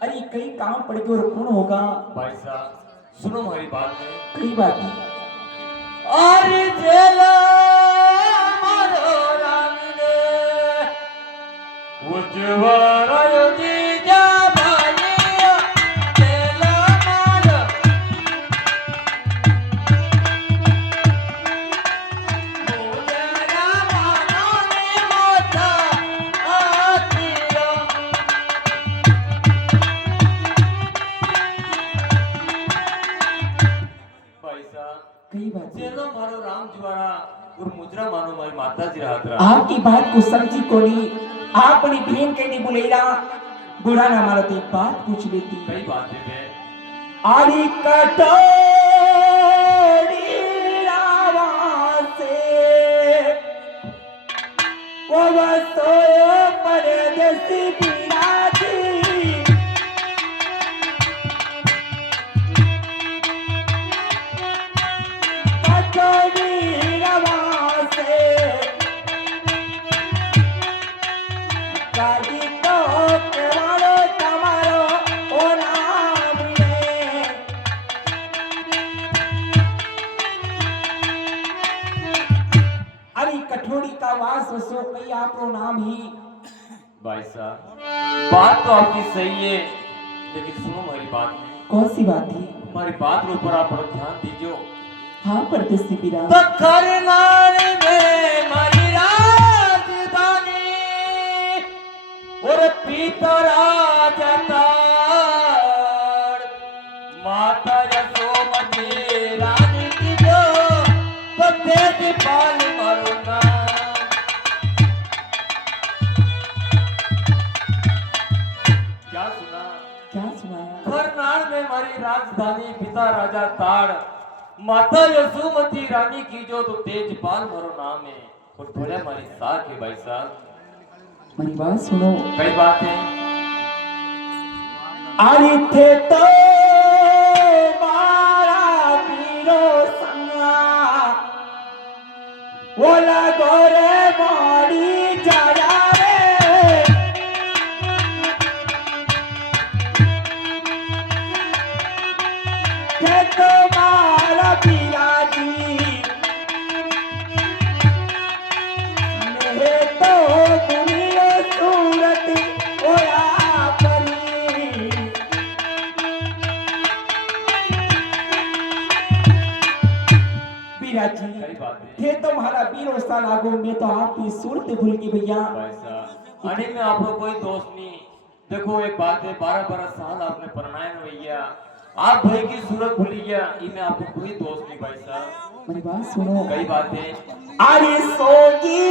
अरे कई काम पड़ गए और कौन होगा? भाई साहब सुनो हमारी बात है। कई बात है। अरे जेला मारो रामने उज्जवल जीजा भालिया जेला मारो मुझरा मानो ने मोता आतिरा। भाई साहब कई बात है। जेलो मारो राम ज्वारा और मुजरा मानो मारी माता जी रात रहा। आपकी बात को समझी कोनी। आप अपनी बहन के नहीं बुलेरा बुरा ना मारो तो एक बात पूछ लेती। कई बात है बे। आरी कटोरी रावा से वो बसोयो परदेसी बिराजी कटोरी रावा से गाड़ी तो केवाड़ो तमारो ओ नाम रे। अरे कठोरी का वास वसो कई आपको नाम ही। भाई साहब बात तो आपकी सही है लेकिन सुनो हमारी बात में। कौन सी बात थी? हमारी बात के ऊपर आप ध्यान दीजिए। हाँ परदेसी बिरा। तो करनाल में मारी राजधानी और पीतरा जाता माता यशोमती रानी की जो तो तेज पाल मरुना। क्या सुना? क्या सुनाया? करनाल में हमारी राजधानी पिता राजा ताड़ माता यशोमती रानी की जो तो तेजपाल मरो नाम है और थोड़ा हमारी साख है। भाई साहब मेरी बात सुनो। कई बात है। अरे थे तो मारा पीरो संगा वो लगो रे मारी जाया रे। थे तो मारा पीरा जी मेरे तो बुरी सूरत ओया परी। बीरा जी कई बात है। थे तो हमारा वीर उस्ताद लागो में तो आपकी सूरत भूल गई भैया। भाई साहब अरे में आपको कोई दोस्त नहीं। देखो एक बात है 12-12 साल आपने पढ़नाए ना भैया आप भाई की सूरत भूल गया इनमें आपको कोई दोस्त नहीं। भाई साहब मेरी बात सुनो। कई बात है। अरे सोगी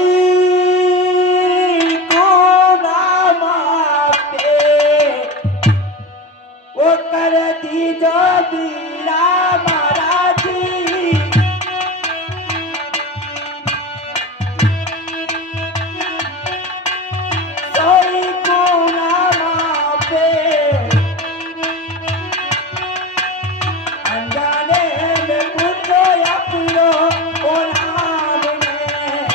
को नामा पे वो कर दी जो बीरा महाराज सोई को नामा पे अनजाने में पूछो या पूछो ओ नाम में।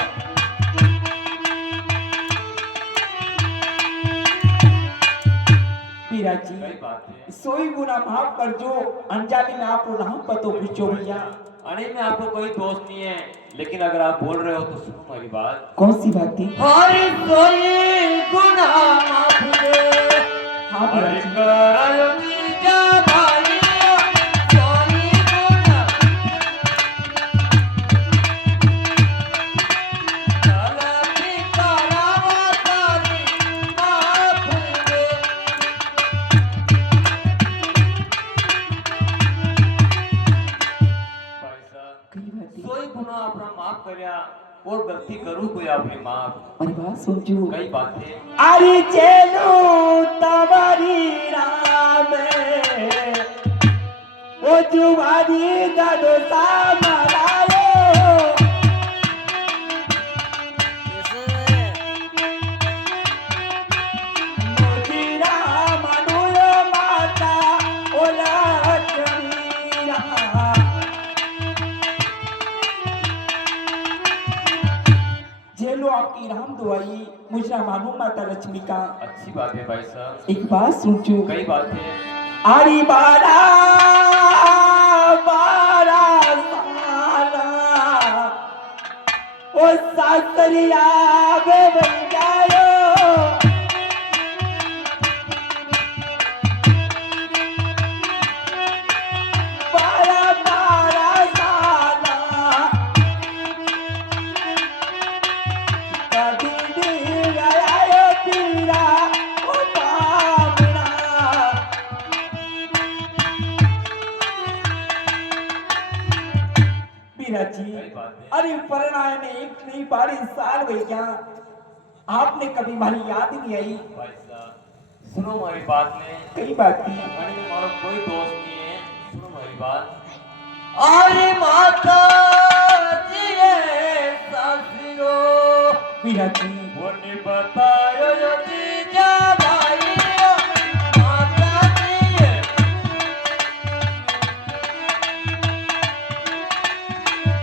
बीरा जी कई बात है। सोई गुना माफ कर जो अनजाने में आप नाम पतो पूछो भैया। अरे में आपको कोई दोस्त नहीं है लेकिन अगर आप बोल रहे हो तो सुनो हमारी बात। कौन सी बात थी? हरि सोई गुनाह माफ दे हाँ बीरा हरि जी। करायो नीजा भालिया सोई गुनाह गलती करावा तारी माफ दे। भाई साहब कई बात थी। सोई गुनाह अपना माफ करया और गलती करूं कोई आपने माफ। मेरी बात समझो। कई बातें अरे चलो तबारी राम ओ जुवारी दादो सा मरायो कुछ ना मालूम माता लक्ष्मी का। अच्छी बात है भाई साहब। एक बात सुनचो। कई बात है। अरे बारा बारा साला ओ सासरिया बे बन जायो। बारा बारा साला कभी नहीं आया पीरा ओ बामना। पीरा जी, कई बात है। अरे परिणाम में एक नहीं 12 साल हो गया, आपने कभी हमारी याद नहीं आई। भाई साहब सुनो हमारी बात में। कई बात थी। अरे हमारा कोई दोस्त नहीं है, सुनो हमारी बात। अरे माता जी है सासरो पीरा जी, उन्हें बतायो यो जीजा भाई माता जी है।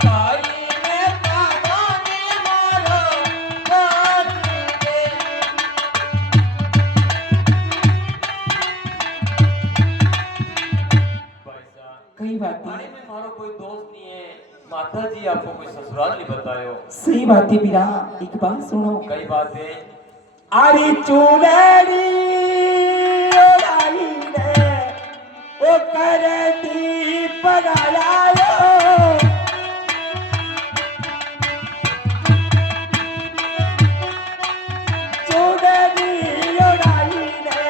ताई में पावानी मारो बाती दे। भाई साहब कई बात थाने थी। में हमारा कोई दोस्त नहीं है, माता जी आपको कोई ससुराल नहीं बतायो। सही बात है पीरा। एक बात सुनो। कई बात है। अरे चुनरी ओढ़ाई ने ओ करती पराया। चुनरी ओढ़ाई ने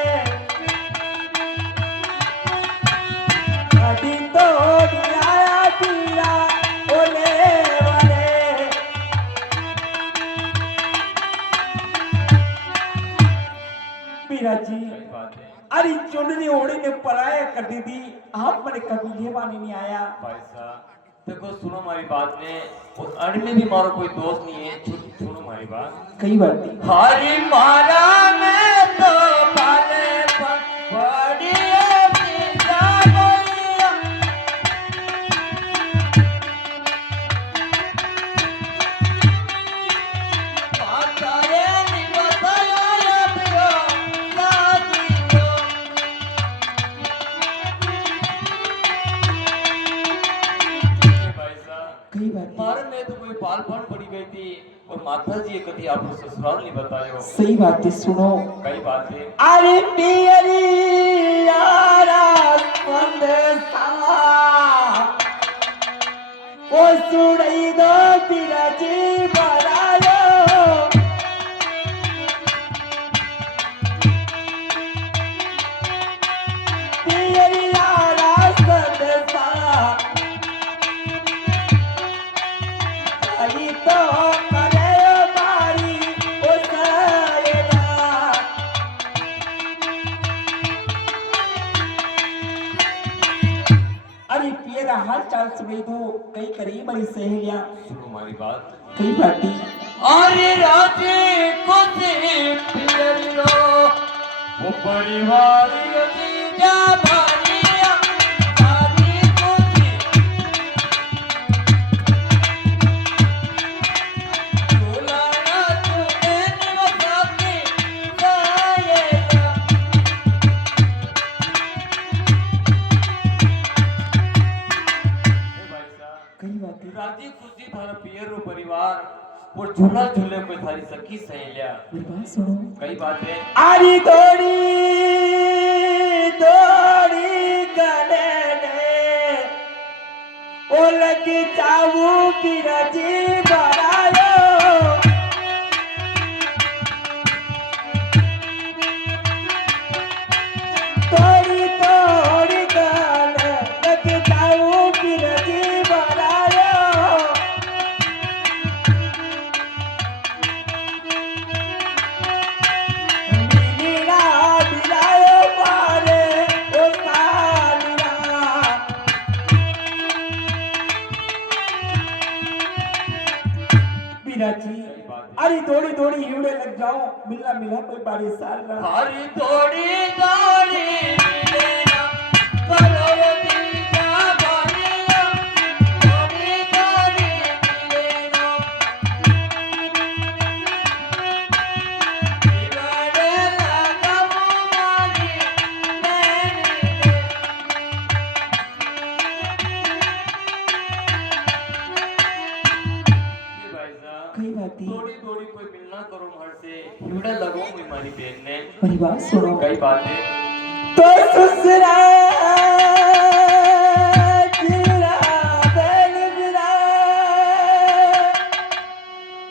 अभी तो दिलाया पीरा ओले वाले। पीरा जी, कई बात है। अरे चुनरी ओढ़ी ने पराया कर दी थी, आप मैंने कभी लेवाने नहीं आया। भाई साहब देखो सुनो हमारी बात में, उस अड़ में भी हमारा कोई दोस्त नहीं है। सुनो हमारी बात। कई बात थी। हरी मारा में तो पाले बड़ी जीजा गैया। माता रे नी बतायो या पियो साथियो। भाई साहब कई बात थी। मारे में तो कोई बालपन पड़ी गई थी और माता जी कभी आपको ससुराल नहीं बतायो। सही बात है। सुनो। कई बात है। अरे पियरी यारा संदेशा ओ सुड़ई दो पीरा जी बरायो। पियरी यारा संदेशा आई तो करे मारी ओ सायरा। अरे पियरा हाल चाल सुने दो, कई करीब बड़ी सहेलियां। सुनो हमारी बात। कई बाती। अरे राजे को से पियरो वो परिवार यो जीजा भाइया सारी को से दुलारा तुझे निवासाती जाएगा। भाई साहब कई बाती। राजी खुशी थारा पियरो परिवार और झूला झूले को थारी सखी सहेलिया। मेरी बात सुनो। कई बातें। आरी दौड़ी दौड़ी गले ने ओ लगी चावू पीरा जी बरायो। दौड़ी दौड़ी गले लगी चावू पीरा जी बरायो। नीला बिलायो पारे ओ कालिया। पीरा जी, अरे दौड़ी दौड़ी हिवड़े लग जाओ, मिलना मिला कोई 12 साल रहा। हरी दौड़ी दौड़ी मिलेना करो जीजा भाइया दौड़ी दौड़ी मिलेना। कहूँ हमारी बहन ने मेरी बात सुनो। कई बातें तो ससुराल तेरा बैल मेरा,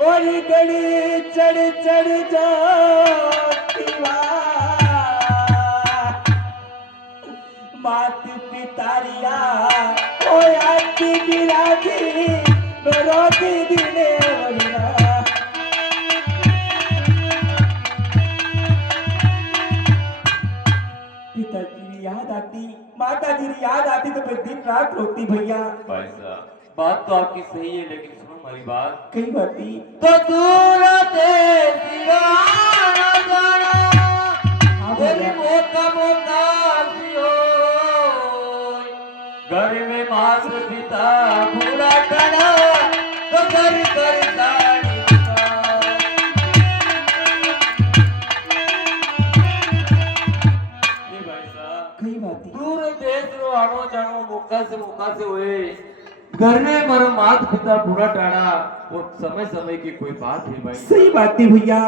और गड़ी चढ़ चढ़ जातीवा, मात पितारिया ओ आती बिराजी रोती दिने वरना। पिताजी की याद आती, माता जी की याद आती तो मैं दिन रात रोती भैया। भाई साहब बात तो आपकी सही है, लेकिन सुनो हमारी बात। कई बाती तो दूर देश जाना जाना, कोई मौका मौका सियो, घर में मात पिता पूरा टना, तो घर कर साड़ी का। ये भाई साहब कई बाती दूर देश रो आनो जानो मौका से हुए, घर में मारो मात पिता पूरा टाड़ा, वो समय समय की कोई बात है भाई। सही बात है भैया।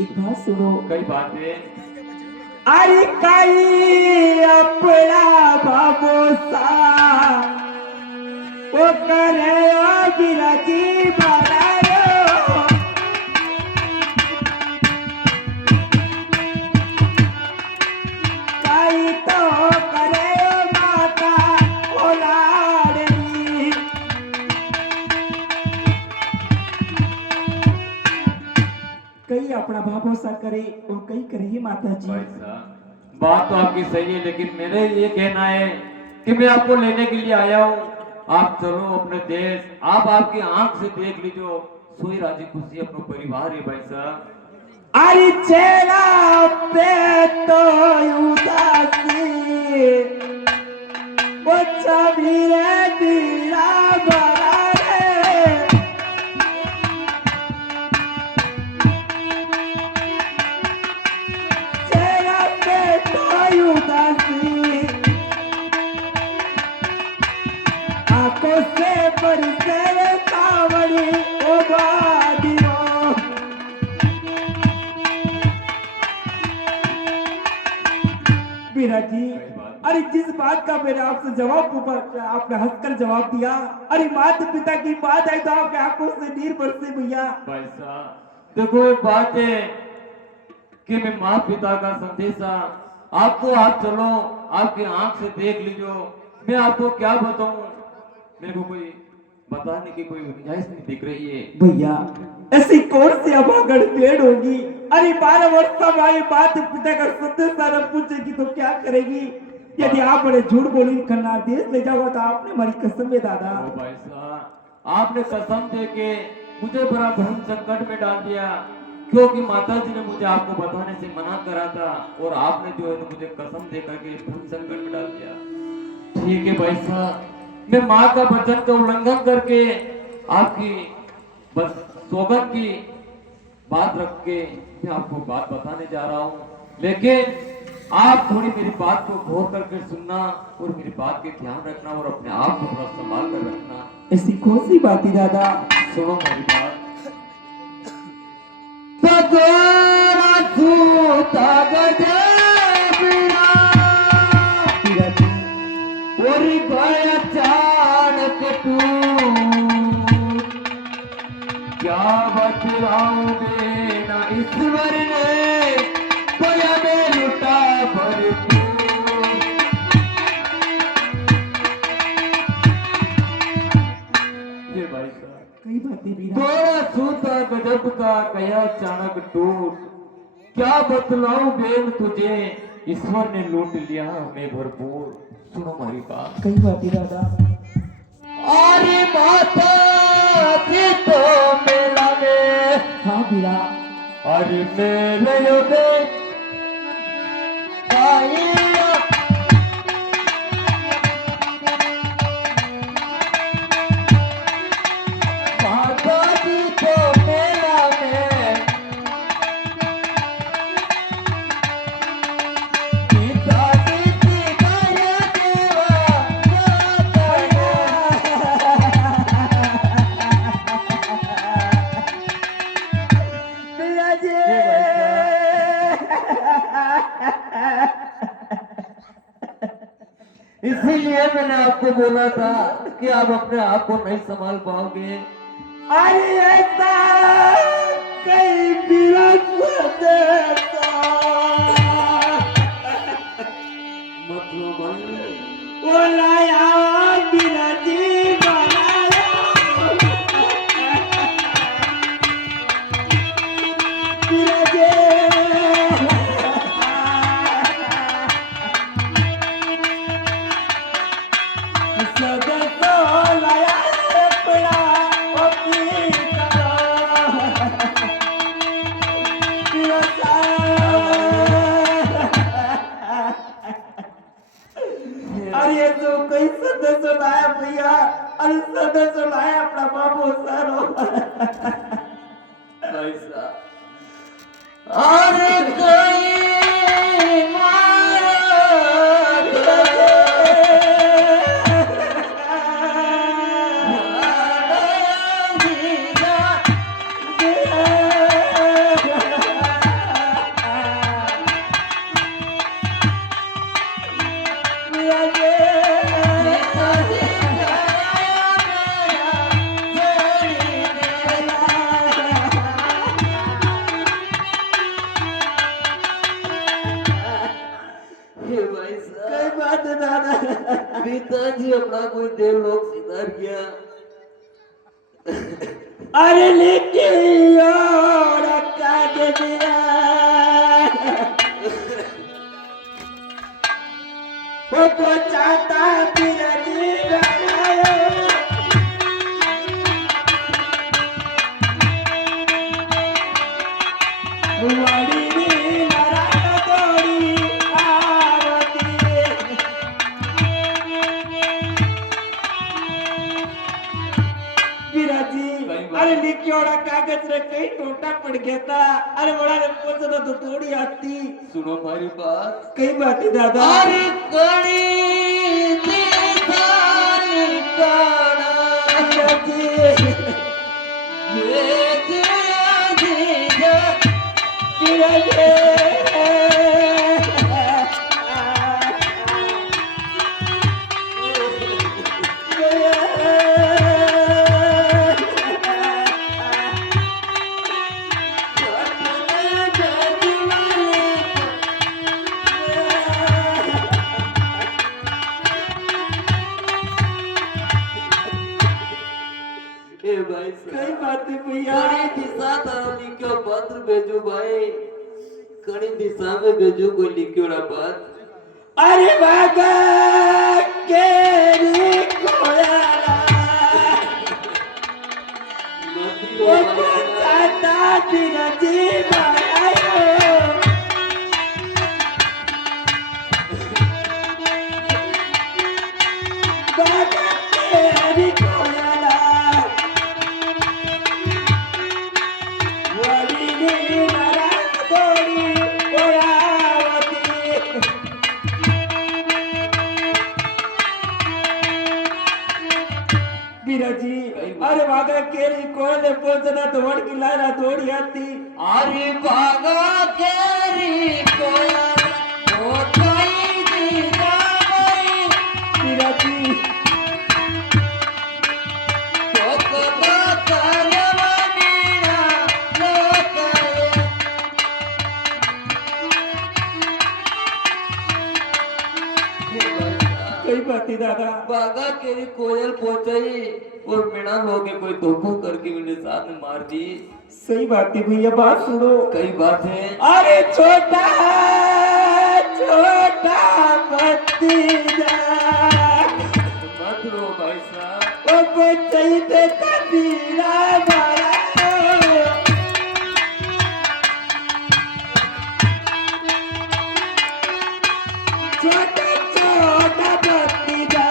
एक बात सुनो। कई बातें अरे काई अपना बाबोसा ओ करे ओ बिराजी बारायो, काई तो करे ओ माता ओ लाडली। कई अपना बाबोसा करे और कई करे माता जी। भाई साहब बात तो आपकी सही है, लेकिन मेरे ये कहना है कि मैं आपको लेने के लिए आया हूँ। आप चलो अपने देश, आप आपकी आंख से देख लीजिए, सोई राजी खुशी अपना परिवार है भाई साहब। अरे चेहरा पे तो उदासी, वो छवि रे दीरा भरा रे, चेहरा पे तो उदासी, आंखों से बरसे सावरी ओ बादियों। मीरा जी, अरे जिस बात का मैंने आपसे जवाब आपने हंसकर जवाब दिया, अरे माता पिता की बात आई तो आपके आंखों से नीर बरसे भैया। भाई साहब देखो एक बात है कि मैं माँ पिता का संदेशा आपको, आप चलो आपकी आंख से देख लीजिए, मैं आपको क्या बताऊं, मेरे को कोई बताने की कोई गुंजाइश नहीं दिख रही है भैया। ऐसी कौन सी अभागड़ पेड़ होगी, अरे 12 वर्ष तक आई माता पिता का संदेशा न पूछेगी तो क्या करेगी। यदि आप बड़े झूठ बोली करना देश ले जाओ तो आपने हमारी कसम है दादा। ओ भाई साहब आपने कसम दे के मुझे बड़ा भ्रम संकट में डाल दिया, क्योंकि माता जी ने मुझे आपको बताने से मना करा था, और आपने जो है तो मुझे कसम दे करके भ्रम संकट में डाल दिया। ठीक है भाई साहब, मैं माँ का वचन का उल्लंघन करके आपकी बस सौगंध की बात रख के मैं आपको बात बताने जा रहा हूँ, लेकिन आप थोड़ी मेरी बात को गौर करके सुनना और मेरी बात के ध्यान रखना और अपने आप को थोड़ा संभाल कर रखना। ऐसी कौन सी बात है दादा? सुनो मेरी बात। तगड़ा सूता गजबिया, मीरा जी, और गया चाणक टूट, क्या बतलाऊं बेना ईश्वर ने कोया में लुटा भरपूर। ये भाई साहब कई बातें मीरा। थोड़ा सूता गजब का गया चाणक टूट, क्या बतलाऊं बेन तुझे ईश्वर ने लूट लिया हमें भरपूर। सुनो हमारी बात। कई बातें दादा। अरे माता की तो मेला में, हाँ मीरा। अरे मेरे योदे आइया, माता की तो मेला में, पिता की गया देवा मीरा जी, इसीलिए मैंने आपको बोला था कि आप अपने आप को नहीं संभाल पाओगे। अरे ऐसा कई विरस देता मतलब भाई वो लाया बिरजी बनाया बिरजे सदसो लाया पड़ा अपनी अरे ये तो कोई सदस्य लाया भैया। अरे सदस्य लाया अपना बाबू सारो भाई साहब, अरे कोई कई बात है दादा। पिताजी अपना कोई देवलोक सिधार गया। अरे लेकिन और काट दिया वो तो चाहता बिरजी बनाया वड़ी नारायण गौरी आवती बिराजी। अरे लिखियोड़ा कागज रे कई टोटा पड़ गया था। अरे बड़ा ने पूछा तो थोड़ी आती। सुनो हमारी बात। कई बात है दादा। अरे कड़ी दिखाई काना बिराजी ये दिया बिराजी ए भाई कई साहब, बात है भैया। कड़ी दिशा तरफ लिखो पत्र भेजो भाई। कड़ी दिशा में भेजो कोई लिखियोड़ा पत्र। अरे बाबा केरी कोयाला वो तो चाहता बिरजी बनाया बाबा केरी कोयाला वड़ी नारायण गौरी ओरावती बिरजी। अरे बाबा केरी कोयले पहुंचना तो वड़ की लारा थोड़ी आती। अरे बागा केरी कोया ओ कोई दिशा गई बिरजी कोकता करवनीना लोकाए। कई बाती दादा। बागा केरी कोयल पहुंचाई और बिना लोगे कोई धोखा करके मेरे साथ में मार दी। सही बात है भैया। बात सुनो। कई बात है। अरे छोटा छोटा भतीजा मत रो भाई साहब। वो बच्चे ते तबीरा बड़ा छोटा छोटा भतीजा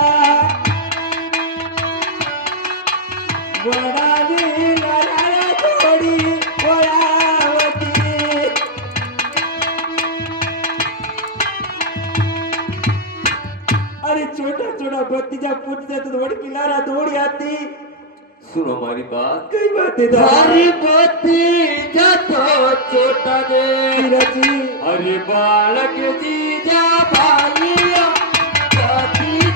बड़ा भी नारायण थोड़ी ओरावती अरे छोटा छोटा भतीजा पूछ दे तो बड़ी किनारा दौड़ी आती। सुनो हमारी बात। कई बात है दादा। हरी भतीजा तो छोटा दे बिरजी हरी बालक जीजा भालिया भतीजा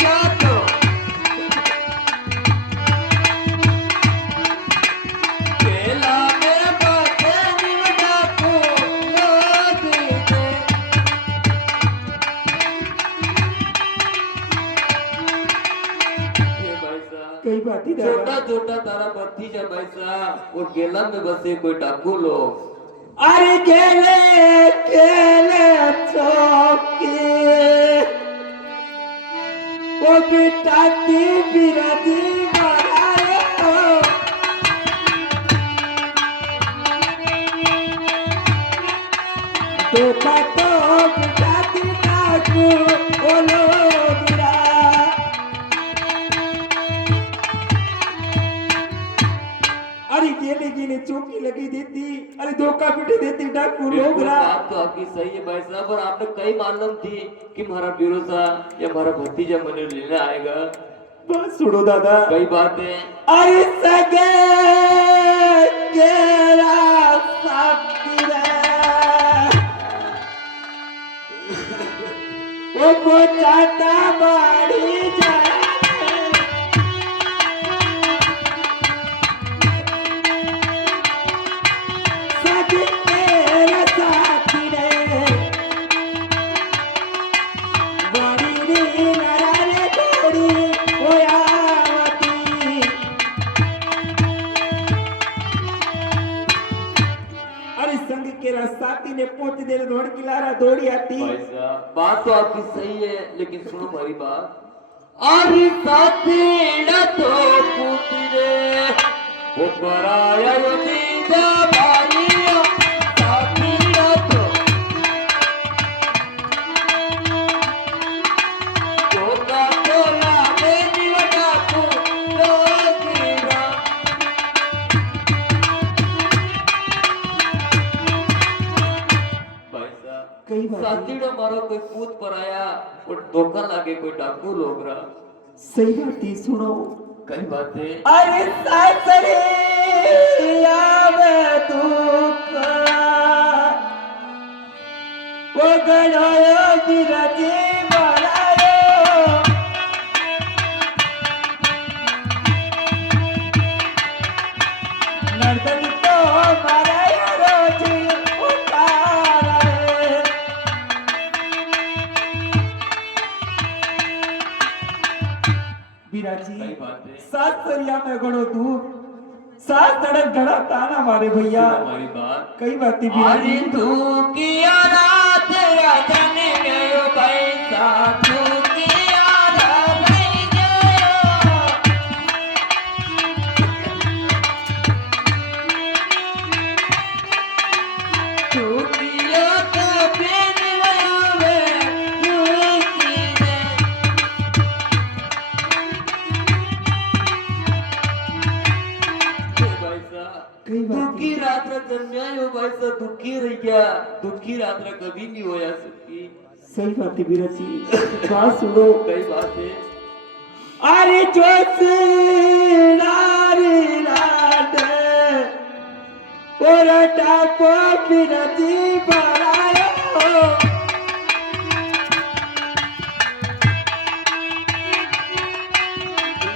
बात ही छोटा दादा। छोटा तारा भतीजा पैसा और गेला में बसे कोई डाकू लोग। अरे केले केले चौकी वो बिटाती बिराती मारायो तो तो बिटाती डाकू बोलो बिरा। अरे केले केले चौकी लगी देती, अरे धोखा पीटे देती डाकू लोग बिल्कुल रहा। बात तो आपकी सही है भाई साहब, और आपने कई मालूम थी कि हमारा बिरोसा या हमारा भतीजा मने लेने आएगा। बस सुनो दादा, कई बातें अरे सगे केरा साथी रे वो चाटा बाड़ी जाए सगे केरा साथी रे बाड़ी रे नारा रे गोड़ी वो आवती। अरे संग केरा साथी ने पोत दे दौड़ की लारा दौड़ी आती। भाई साहब बात तो आपकी सही है, लेकिन सुनो हमारी बात। अरे साथीड़ा तो पुतरे वो पराया यो जीजा भाइया, साथीड़ा तो कोका कोला में जीवटा को लोगीरा। भाई साहब कई बात साथीड़ा मारो कोई पूत पर आया और धोखा लागे कोई डाकू लोग रहा। सही बात ही सुनो। कई बातें अरे सासरे आवे दुख वो गड़ायो बिरजी मारायो नर्तन तो मारायो रोजी उतारे। बिराजी कई बातें सात सरिया में गड़ो दूर सात सड़क गड़ा ताना मारे भैया। हमारी बात। कई बातें अरे बिराजी तू किया रात राजन में यो पैसा, तू किया रात तू किया कभी निभावे तू कीने। भाई साहब कई बातें दुखी रात रा जन्म्या यो भाई साहब दुखी रह गया, दुखी रात रा कभी नहीं होया सुखी। सही बातें बिराजी बात सुनो। कई बातें अरे जोश नारी लाडे और टापो बिराजी बरायो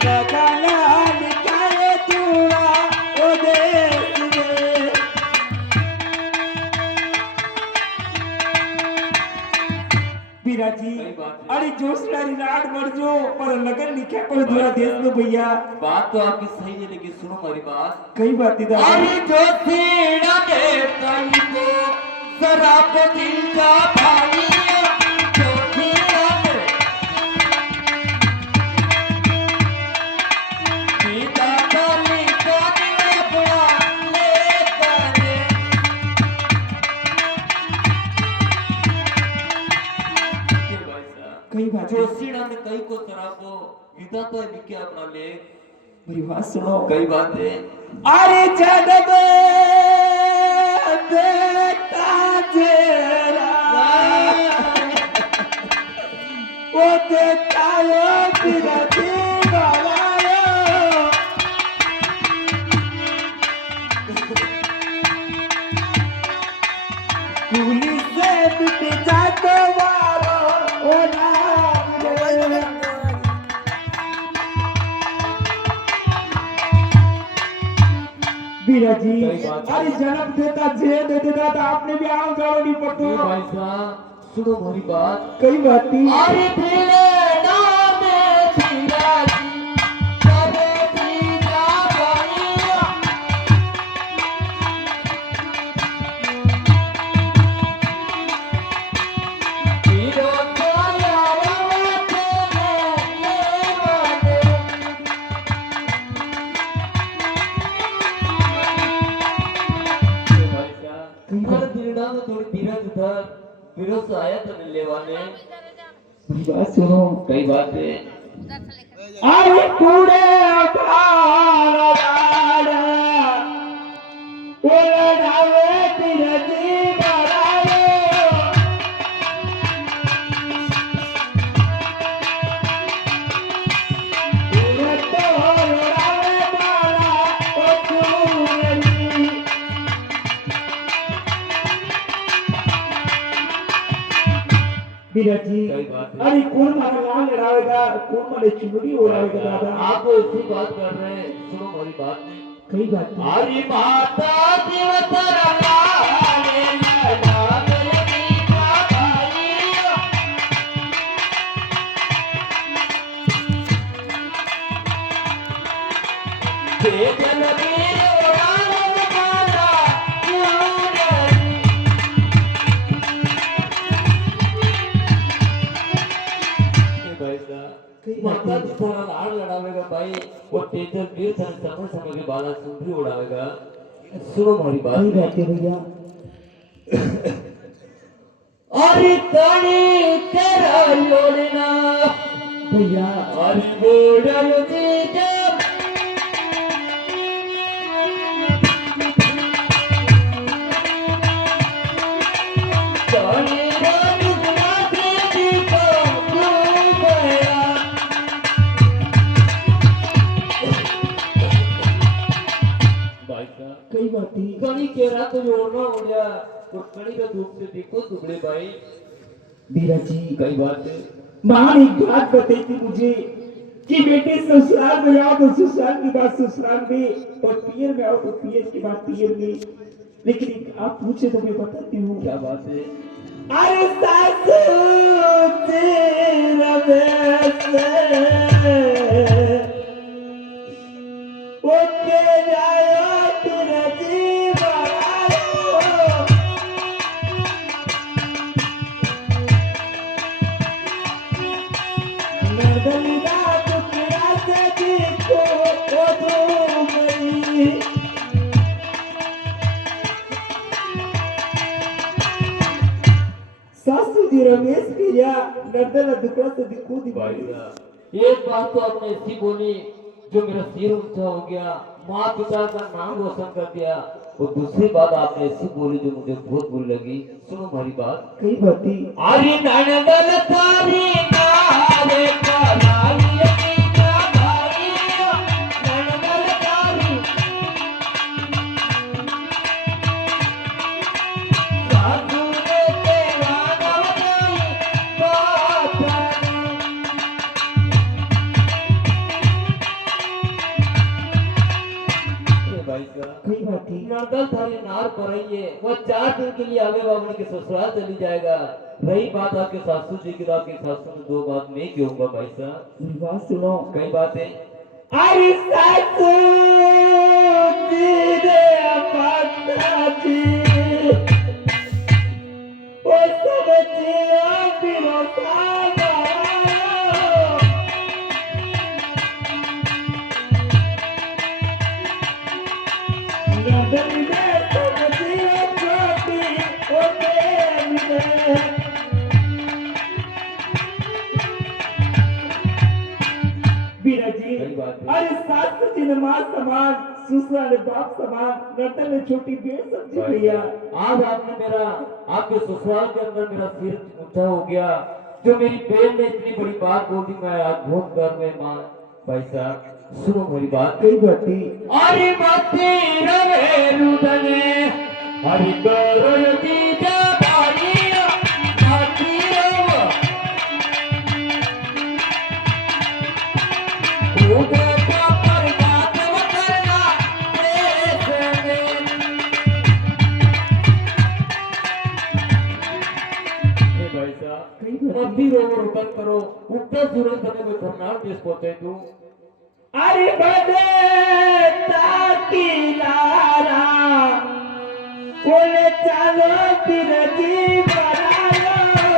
लगाना निकाले तुआ ओ देश में। बिराजी सही बात है। अरे जोश नारी लाड मर जो पर लगन लिखा कोई दूरा देश में भैया। बात तो आपकी सही है, लेकिन सुनो हमारी बात। कई बातें दादा अरे जो सीड़ा दे कई को शराब जीजा भाइया, जो सीड़ा दे जीजा काली काली अपना ले करे। ये भाई साहब कई बातें जो सीड़ा ने कई को शराबो गीता तो लिखे अपना लेख। मेरी बात सुनो। कई बातें अरे जगत बेटा जेरा वो देखा यो बिराजी बरायो कुली से बिट जातो वारो ओ नाम बिराजी सही बात है। अरे जन्म देता जे दे देता तो आपने भी आम जाओ नहीं पड़तो। ये भाई साहब सुनो हमारी बात। कई बातें अरे धीरे नाम धीरा जी, कबे धीरज धर विरोध आया था लेवाने मेरी बात सुनो। कई बातें अरे कूड़े अठार लाड़ा, उलड़ावे बिरजी बरायो, उलटो उड़ावे बाला ओ चूरनी। बिरजी, कई बातें अरे कौन मारे लाल लड़ावेगा, कौन मारे चुनरी उड़ावेगा दादा। आप तो इसी बात कर रहे हैं, सुनो हमारी बात नहीं कई बात है। हरि माता देवतर लाले लाले दीपा भाई के जन वीर राम माता भाई साहब माता जी थोड़ा लाड़ लड़ावेगा भाई वो तेजल वीर सन समय समय के बाद सुंदरी उड़ावेगा सुनो हमारी कई बात बात है भैया। अरे कणी तेरा लोड़ना भैया अरे बोड़ल तेजा कणी रानी गुलाबी दीपा डूबया भाई साहब कई बात है। कणी केरा तो जोड़ना हो गया तो कणी का धूप से देखो टुकड़े भाई बीरा जी, कई बात है मां ने एक बात बताई थी मुझे कि बेटे ससुराल में आओ तो ससुराल की बात ससुराल में, और पियर में आओ तो पियर की बात पियर में। लेकिन एक आप पूछे तो मैं बताती हूँ। क्या बात है अरे सासू तेरा वैसे वो के जायो तेरा जीवायो, नर्दली रात तेरा से देखो ओ दूमरी। सासू जी रमेश किया नर्दला दुकड़ा से दिखो दी भाई साहब एक बात तो आपने ऐसी बोली जो मेरा सिर ऊंचा हो गया माँ पिता का नाम रोशन कर दिया और दूसरी बात आपने ऐसी बोली जो मुझे बहुत बुरी लगी सुनो हमारी बात कई बाती। अरे ननदल तारी नारे कलाई का भाई ननदल तारी साधु ने तेरा नवजाई बात भाई साहब कई बाती। नर्दल थारी नार पर रही है वो 4 दिन के लिए आगे बाबू के ससुराल चली जाएगा रही बात आपके सासू जी की तो आपके सासू ने 2 बात नहीं कहूंगा भाई साहब मेरी बात सुनो। कई बातें अरे सासू तेरे माता जी ओ सब जिया बिरो सागा, नगरी में सब जिया छोटी ओ तेरी बीरा जी। कई बातें अरे सास जी ने मां समान, ससुरा ने बाप समान, नर्तन ने छोटी बेर समझी भैया। आज आपने मेरा आपके ससुराल के अंदर मेरा सिर ऊंचा हो गया जो मेरी बहन ने इतनी बड़ी बात बोल दी मैं आज बहुत गर्व में मां भाई साहब सुनो मेरी बात कई बाती। अरे बाती रवे रुदने हरि करो जीजा भारिया बाती रव उगे का परमात्मा करना देश में भाई साहब कई बाती। मध्य रोग रोपण करो उगते सूरज बने में धरनार देश पहुंचे तू अरे बदे ताकी लारा बोले चलो बीरा जी बना लो,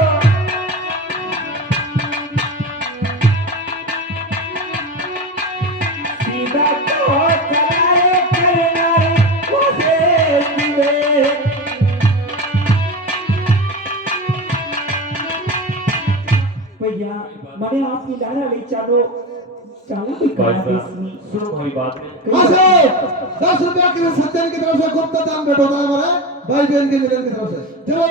सीधा तो चलाए करना उसे दिवे। भैया मैंने आपकी लाना ले चलो चलो कोई भाई करा साहब देश में सुनो कोई बात नहीं मासे 10 रुपया के सज्जन की तरफ से गुप्त दान भेंट होता है हमारे भाई बहन के मिलन की तरफ से चलो